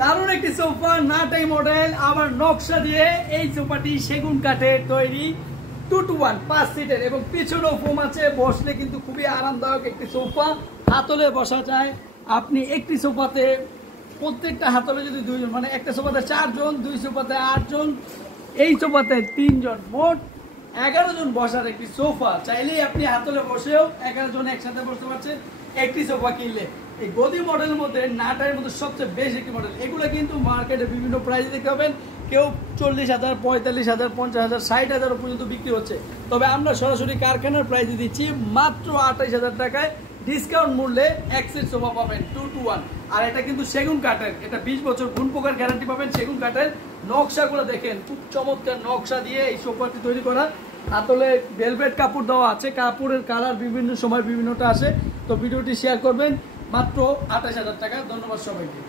দারুণ একটি sofa, নাটাই model, আবার নকশা দিয়ে। এই সোফাটি সেগুন কাঠের তৈরি, 2-to-1 5 সিটের এবং পিছনেও ফোম আছে। বসলে কিন্তু খুবই আরামদায়ক একটি সোফা। হাতলে বসা যায়। আপনি একটি সোফাতে প্রত্যেকটা হাতলে যদি দুইজন, মানে একটা সোফাতে 4 জন, 2 সোফাতে 8 জন, এই সোফাতে 3 জন, মোট 11 জন বসার একটি সোফা। চাইলেই আপনি হাতলে বসেও 11 জন একসাথে বসতে পারছেন একটি সোফা কিনলে। এই গদি মডেলের মধ্যে নাটার মধ্যে সবচেয়ে বেশি একটি মডেল। এগুলো কিন্তু মার্কেটে বিভিন্ন প্রাইসে দেখতে পাবেন। কেউ 40,000, 45,000, 50,000, 60,000 পর্যন্ত বিক্রি হচ্ছে। তবে আমরা সরাসরি কারখানার প্রাইসে দিচ্ছি মাত্র 28,000 টাকায়। ডিসকাউন্ট মূল্যে এক সেট সোফা পাবেন 2-to-1। আর এটা কিন্তু সেগুন কাঠের, এটা 20 বছর গুণ পোকার গ্যারান্টি পাবেন। সেগুন কাঠের নকশাগুলো দেখেন, খুব চমৎকার নকশা দিয়ে এই সোফাটি তৈরি করা। হাতলে ভেলভেট কাপড় দেওয়া আছে, কাপড়ের কালার বিভিন্ন সময় বিভিন্নটা আসে। তো ভিডিওটি শেয়ার করবেন। মাত্র 28,000 টাকা। ধন্যবাদ সবাইকে।